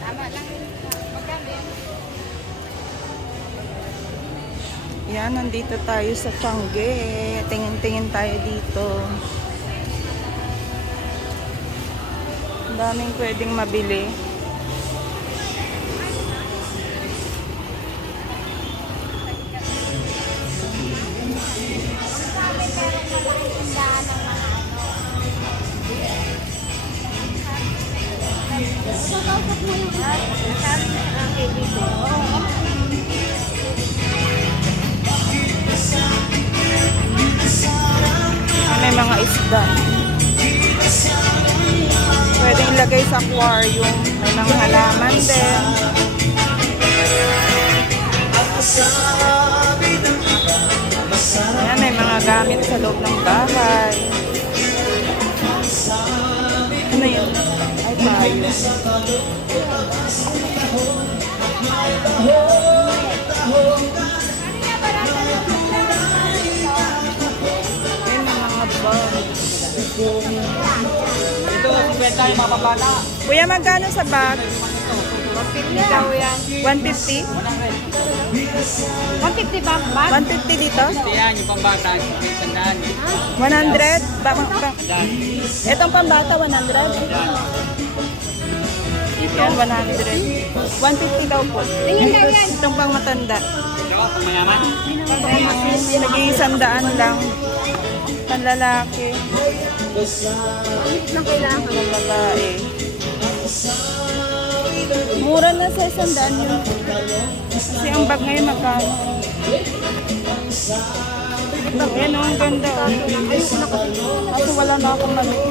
Tama lang. Magkano yan? Yan, nandito tayo sa Tiangge. Tingin-tingin tayo dito. Ang daming pwedeng mabili. May mga isda. Pwedeng ilagay sa aquarium. May mga halaman din. Ayan, may mga gamit sa loob ng bahay. Ano yun? Ay, tayo. Ayan, may mga bag. Ito, 50 yung mga pambata. Kuya, magkano sa bag? 150 daw yan. 150? 150 ba? Bag? 150 dito? Yan, yung pambata. May tandaan. 100? Itong pambata, 100? Yan, 100. 150 daw po. Tingin daw yan. Itong pang matanda. Ito, mayaman. Nag-100 lang. Panlalaki. Nang kailangan. Pang babae. Mura na sa 100 yun. Kasi ang bag ngayon magkano. Yan o, ang ganda o. Kaso wala na akong mamit.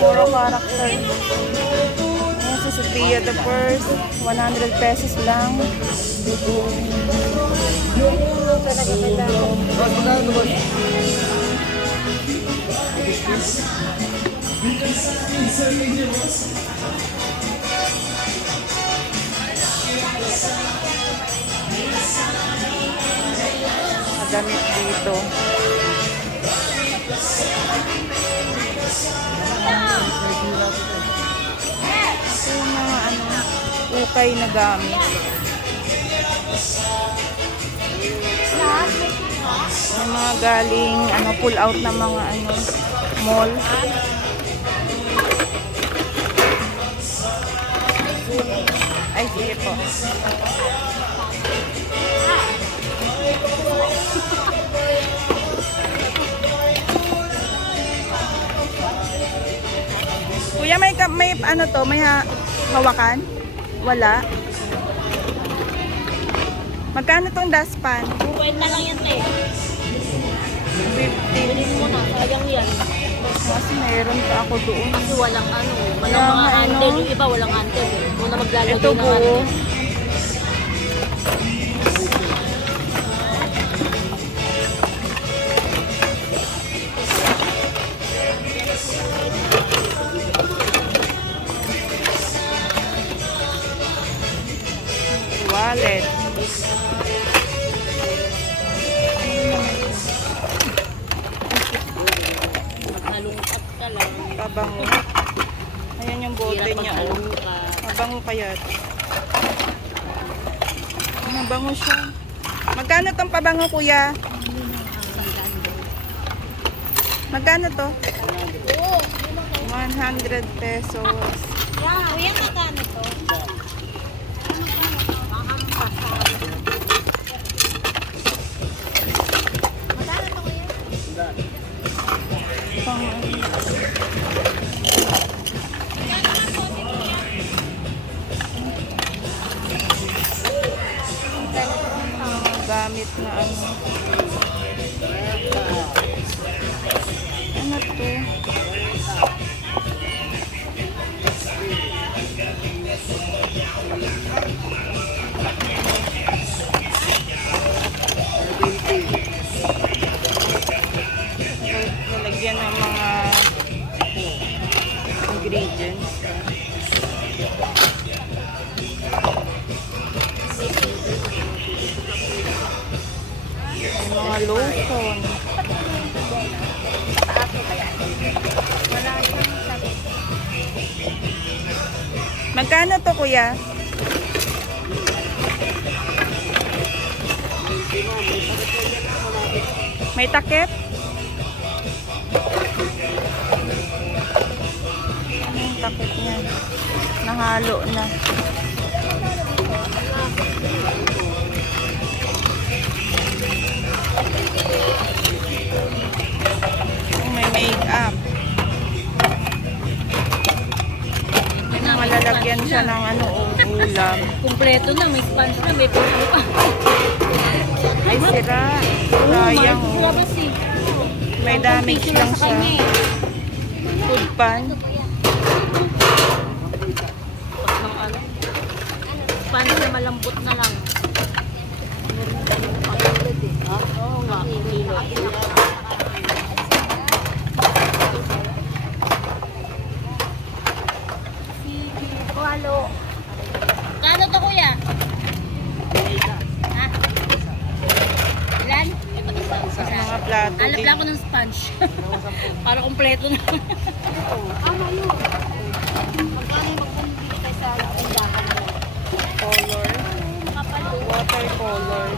Puro character. Ayan si Sophia the First. 100 pesos lang. Magamit dito. Ito yung mga ukay na gamit. May mga galing pull out na mga mall. Ay, sige po. Kuya, may hawakan? Wala. Magkano tong dustpan? 2.5 na lang yan, te. 50. Bilhin mo na. Sayang yan. Kasi meron pa ako doon. Kasi walang ano. Walang Kaya mga nga, antenna. Yung iba walang antenna. Kung na maglalagay Ito ng po. antenna. Wallet. Nalungkat ka lang. Pabango. Ayan yung bote niya. Oh. Mabango kaya. Mabango siya. Magkano tong pabango, kuya? Magkano to? Oo. 100 pesos. Wow, yan magkano to? Gamit na ano to? Nalagyan ng mga ingredients. Mga lotion. Wala siyang sabi. Magkano to, kuya? May takip? Ano yung takip niya? Nahalo na. May make-up. May mga lalagyan siya ng ano, ulam. Kumpleto na, may sponge na, may tulo pa. Ay, sira. Sayang. Mahal Oh. labas eh. May damage Picture lang sa siya. kanya eh. Food pan. Tapos ng ano, sponge na malambot na lang. Oo nga, kilo. Halo. Kano to, kuya? Ha? Ilan? Sa mga plato. Alap ko ng sponge. Para kumpleto na. Color. Watercolor.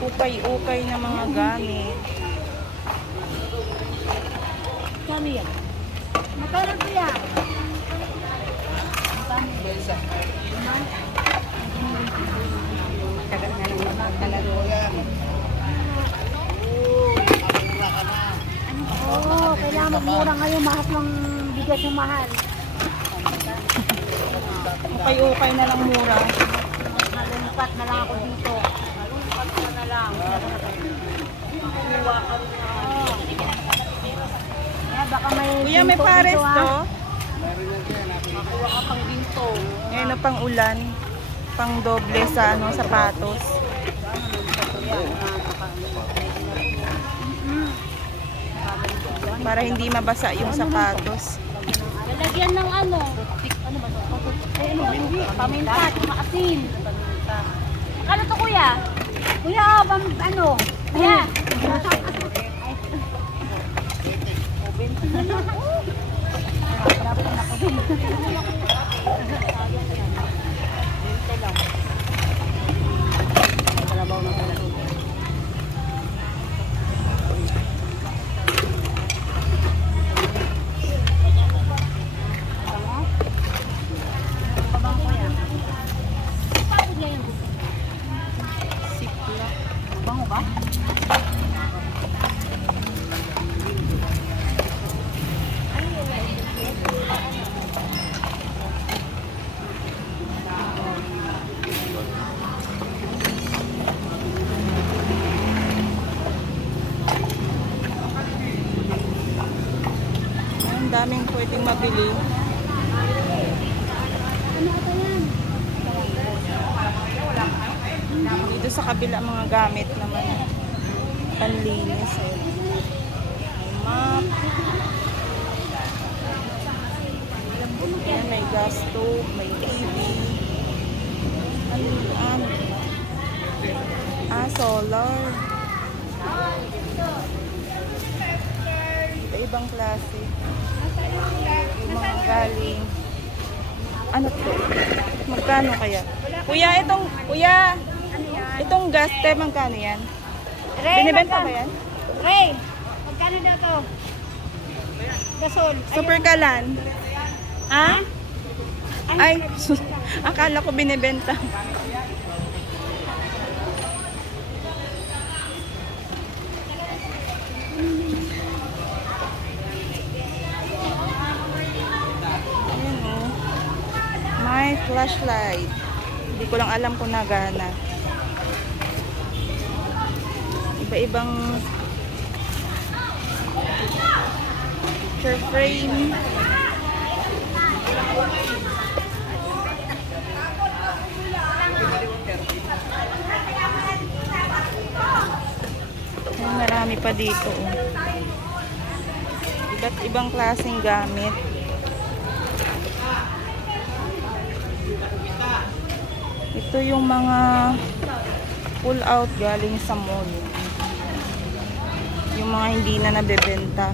Ukay-ukay na mga gamit. Kano yan? Magkano po yan? Oo, kailangan magmura ngayon, mahal ng bigas yung mahal. Ukay-ukay na lang mura. Malumpat na lang ako dito. Malumpat na lang. Kaya baka may Kuya, may ginto pares dito, ha? to. Makuha ka pang ginto. Ngayon na pang ulan. Pang doble sa ano, sapatos. Para hindi mabasa yung sapatos. Lalagyan ng ano? Ano ba ito? Eh, ano ba ito? Paminta, maasin. Kano to, kuya? Kuya, ano? Kuya. Sikla. Bango ba? Ang daming pwedeng mabili. Dito sa kabila mga gamit naman. Panlinis. May map. Ayan, may gas stove, may TV. Ano yan? Solar. Iba-ibang klase. Yung mga galing. Ano to? Magkano kaya? Kuya, itong gas te, magkano yan? Binibenta ba yan? Ray, magkano daw to? Gasol. Super kalan. Ha? Ay, akala ko binibenta. Ayan oh. May flashlight. Hindi ko lang alam kung nagana. Iba-ibang picture frame. Ay, marami pa dito. Oh. Iba't ibang klaseng gamit. Ito yung mga pull out galing sa mall. Yung mga hindi na nabebenta.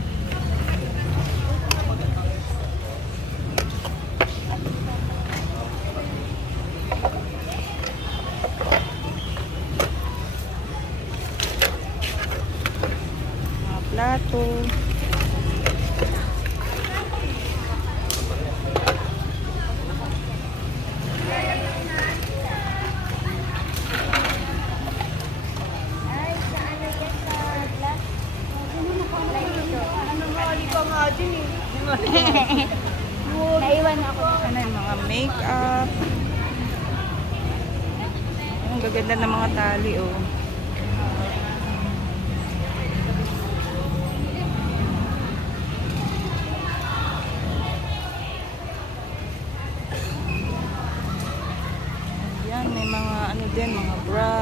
Mga plato. Naiwan ako. Ano yung mga makeup. Ang gaganda ng mga tali, oh. Ayan, may mga ano din, mga bra.